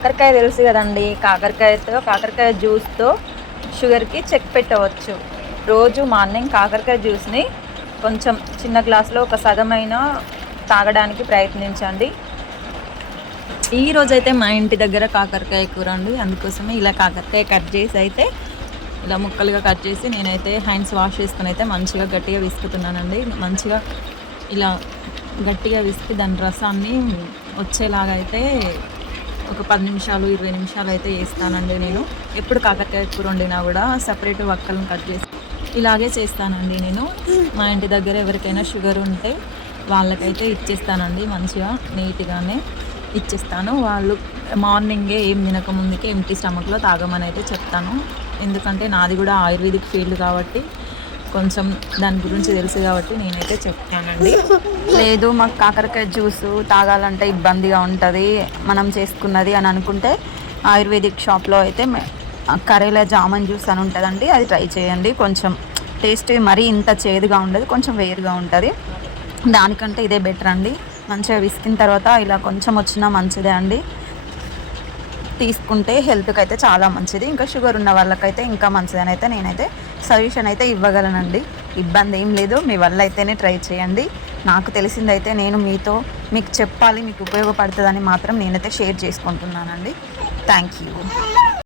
కాకరకాయ తెలుసు కదండి, కాకరకాయ జ్యూస్తో షుగర్కి చెక్ పెట్టవచ్చు. రోజు మార్నింగ్ కాకరకాయ జ్యూస్ని కొంచెం చిన్న గ్లాస్లో ఒక సగమైన తాగడానికి ప్రయత్నించండి. ఈ రోజైతే మా ఇంటి దగ్గర కాకరకాయ కూర అండి, అందుకోసమే ఇలా కాకరకాయ కట్ చేసి అయితే ఇలా ముక్కలుగా కట్ చేసి నేనైతే హ్యాండ్స్ వాష్ చేసుకుని అయితే మంచిగా గట్టిగా విసుకుతున్నానండి. మంచిగా ఇలా గట్టిగా విసికి దాని రసాన్ని వచ్చేలాగా అయితే ఒక 10 నిమిషాలు 20 నిమిషాలు అయితే వేస్తానండి. నేను ఎప్పుడు కాకరకాయ కూర వండినా కూడా సపరేట్ వక్కలను కట్ చేసి ఇలాగే చేస్తానండి. నేను మా ఇంటి దగ్గర ఎవరికైనా షుగర్ ఉంటే వాళ్ళకైతే ఇచ్చేస్తానండి, మంచిగా నీట్గానే ఇచ్చేస్తాను. వాళ్ళు మార్నింగే ఏం తినకముందుకే ఎంటీ స్టమక్లో తాగమని అయితే చెప్తాను. ఎందుకంటే నాది కూడా ఆయుర్వేదిక్ ఫీల్డ్ కాబట్టి కొంచెం దాని గురించి తెలుసు కాబట్టి నేనైతే చెప్తానండి. లేదు మాకు కాకరకాయ జ్యూసు తాగాలంటే ఇబ్బందిగా ఉంటుంది మనం చేసుకున్నది అని అనుకుంటే ఆయుర్వేదిక్ షాప్లో అయితే కరేలా జామన్ జ్యూస్ అని ఉంటుందండి, అది ట్రై చేయండి. కొంచెం టేస్ట్ మరీ ఇంత చేదుగా ఉండదు, కొంచెం వేరుగా ఉంటుంది. దానికంటే ఇదే బెటర్ అండి. మంచిగా విసికిన తర్వాత ఇలా కొంచెం వచ్చినా మంచిదే అండి. తీసుకుంటే హెల్త్కి అయితే చాలా మంచిది. ఇంకా షుగర్ ఉన్న వాళ్ళకైతే ఇంకా మంచిదని అయితే నేనైతే సజెషన్ అయితే ఇవ్వగలనండి. ఇబ్బంది ఏం లేదు, మీ వల్ల అయితేనే ట్రై చేయండి. నాకు తెలిసిందైతే నేను మీకు చెప్పాలి, మీకు ఉపయోగపడుతుందని మాత్రం నేనైతే షేర్ చేసుకుంటున్నానండి. Thank you.